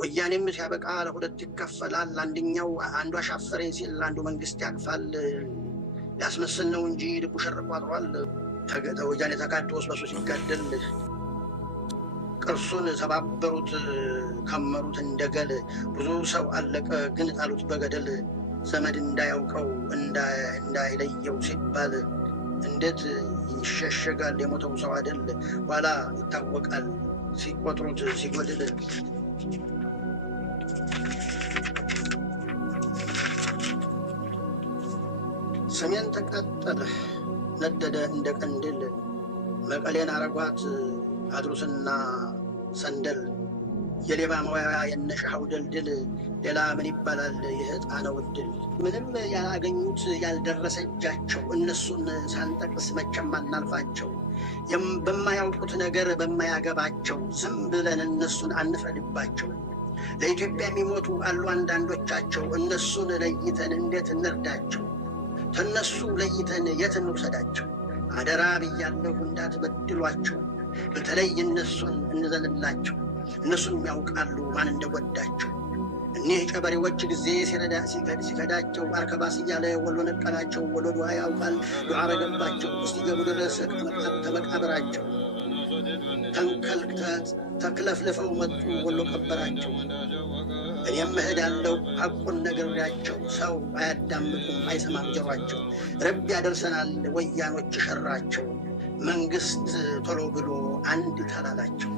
ወያኔም ሲያበቃ ለሁለት ይከፈላል። አንዱ አሻፈረኝ ሲል አንዱ መንግስት ያቅፋል። ያስመስል ነው እንጂ ልቡ ሸር ቋጥሯል። ወያኔ ተካዶ በሱ ሲጋደል ቅርሱን ሰባበሩት ከመሩት እንደገል። ብዙ ሰው አለቀ ግን ጣሉት በገደል። ዘመድ እንዳያውቀው እንዳይለየው ሲባል እንዴት ይሸሸጋል የሞተው ሰው አይደል? ኋላ ይታወቃል ሲቆጥሩት ሲጎድል። ሰሜን ተቃጠለ ነደደ እንደ ቀንድል። መቀሌን አረጓት አድሩስና ሰንደል። የሌባ መዋያ የነሻው ድልድል። ሌላ ምን ይባላል ይህ ጣነው ድል። ምንም ያላገኙት ያልደረሰ እጃቸው እነሱን ሳንጠቅስ መቼም አናልፋቸው። በማያውቁት ነገር በማያገባቸው ዝም ብለን እነሱን አንፍረድባቸው። ለኢትዮጵያ የሚሞቱ አሉ አንዳንዶቻቸው። እነሱን ለይተን እንዴት እንርዳቸው? ከነሱ ለይተን የት እንውሰዳቸው? አደራ ብያለሁ እንዳትበድሏቸው። በተለይ እነሱን እንዘንላቸው። እነሱን ያውቃሉ ማን እንደጎዳቸው። እኒህ ጨበሬዎች ጊዜ ሲከዳቸው አርከባስ እያለ ወሎ ነቀላቸው። ወሎ ዱዓ ያውቃል ዱዓ ረገባቸው። እስቲገቡ ድረስ ከመቃብራቸው ተክለፍልፈው መጡ ወሎ ቀበራቸው። እኔም እሄዳለሁ ሐቁን ነግሬያቸው። ሰው አያዳምጡም አይሰማም ጆሯቸው። ረብ ያደርሰናል ወያኖች ሸራቸው። መንግስት ቶሎ ብሎ አንድ ታላላቸው።